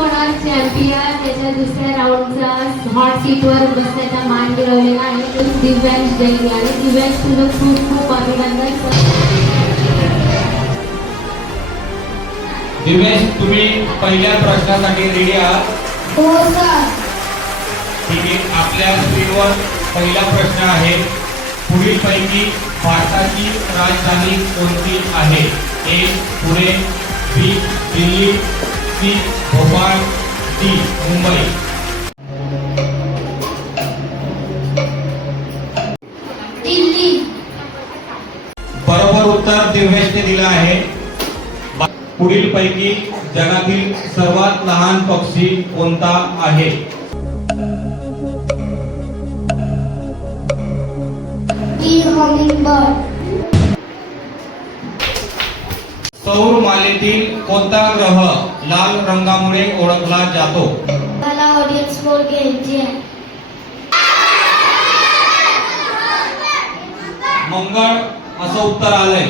होणार चॅम्पियन. त्याच्या दुसऱ्या राऊंडचा हॉट सीटवर बसण्याचा मान मिळवलेला आहे तो दिव्यांश जैन आणि दिव्यांश तुझं खूप खूप अभिनंदन. दिव्यांश, तुम्ही पहिल्या प्रश्नासाठी रेडी आहात? हो सर. ठीक आहे. आपल्या स्क्रीनवर पहिला प्रश्न आहे. पुढीलपैकी भारताची राजधानी कोणती आहे? ए पुणे, बी दिल्ली, सी भोपाळ, डी मुंबई. दिल्ली. बरोबर उत्तर दिव्यांशने दिलं आहे. पुढीलपैकी जगातील सर्वात लहान पक्षी कोणता आहे? बी हमिंगबर्ड. सौर मालेतील कोणता ग्रह लाल रंगामुळे ओळखला जातो? मला ऑडियन्स मोर घ्यायची आहे. मंगळ असं उत्तर आलंय.